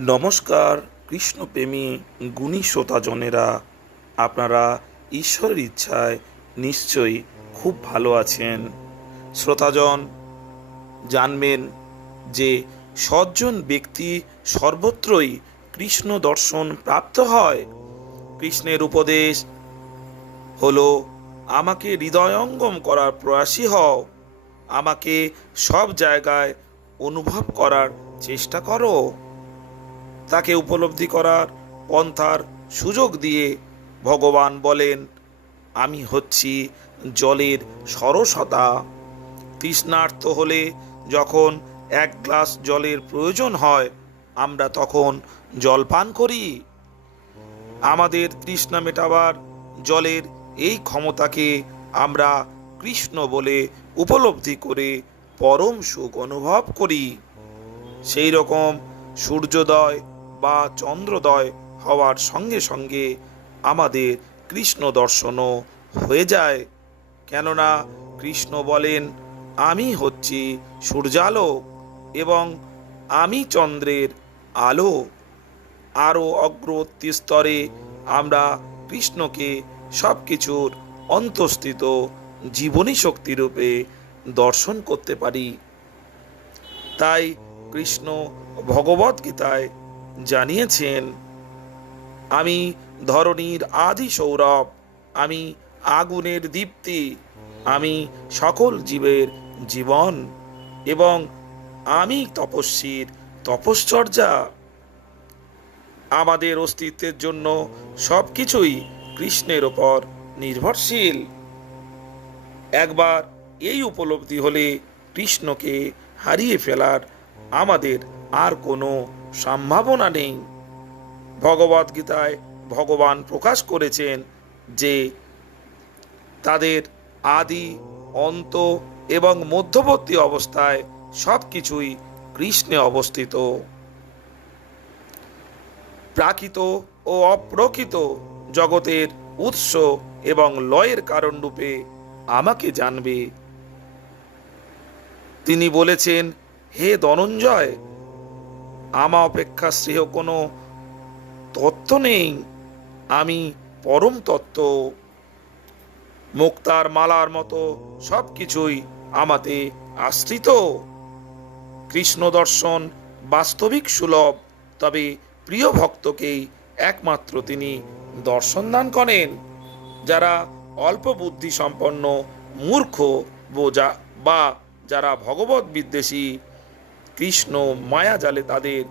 নমস্কার কৃষ্ণপ্রেমী গুণী শ্রোতাজনেরা, আপনারা ঈশ্বরের ইচ্ছায় নিশ্চয়ই খুব ভালো আছেন। শ্রোতাজন জানবেন যে সজ্জন ব্যক্তি সর্বত্রই কৃষ্ণ দর্শন প্রাপ্ত হয়। কৃষ্ণের উপদেশ হলো, আমাকে হৃদয়ঙ্গম করার প্রয়াসী হও, আমাকে সব জায়গায় অনুভব করার চেষ্টা করো। তাকে উপলব্ধি করার পন্থার সুযোগ দিয়ে ভগবান বলেন, আমি হচ্ছি জলের সরসতা। তৃষ্ণার্ত হলে যখন এক গ্লাস জলের প্রয়োজন হয়, আমরা তখন জল পান করি। আমাদের তৃষ্ণা মেটাবার জলের এই ক্ষমতাকে আমরা কৃষ্ণ বলে উপলব্ধি করে পরম সুখ অনুভব করি। সেই রকম সূর্যোদয় বা চন্দ্রোদয় হওয়ার সঙ্গে সঙ্গে আমাদের কৃষ্ণ দর্শনও হয়ে যায়। কেননা কৃষ্ণ বলেন, আমি হচ্ছি সূর্যালোক এবং আমি চন্দ্রের আলো। আরও অগ্রবর্তী স্তরে আমরা কৃষ্ণকে সব কিছুর অন্তঃস্থিত জীবনী শক্তিরূপে দর্শন করতে পারি। তাই কৃষ্ণ ভগবদ্গীতায় জানিয়েছেন, আমি ধরণীর আদি সৌরভ, আমি আগুনের দীপ্তি, আমি সকল জীবের জীবন এবং আমি তপস্বীর তপশ্চর্যা। আমাদের অস্তিত্বের জন্য সব কিছুই কৃষ্ণের ওপর নির্ভরশীল। একবার এই উপলব্ধি হলে কৃষ্ণকে হারিয়ে ফেলার আমাদের আর কোনো সম্ভাবনা নেই। ভগবদ্গীতায় ভগবান প্রকাশ করেছেন যে তাদের আদি, অন্ত এবং মধ্যবর্তী অবস্থায় সব কিছুই কৃষ্ণে অবস্থিত। প্রাকৃত ও অপ্রকৃত জগতের উৎস এবং লয়ের কারণ রূপে আমাকে জানবে। তিনি বলেছেন, হে ধনঞ্জয়, আমা অপেক্ষা শ্রেয় কোনো তত্ত্ব নেই, আমি পরম তত্ত্ব। মুক্তার মালার মতো সব কিছুই আমাতে আশ্রিত। কৃষ্ণ দর্শন বাস্তবিক সুলভ, তবে প্রিয় ভক্তকেই একমাত্র তিনি দর্শন দান করেন। যারা অল্প বুদ্ধি সম্পন্ন মূর্খ বা যারা ভগবত বিদ্বেষী, কৃষ্ণ মায়া জালে তাদের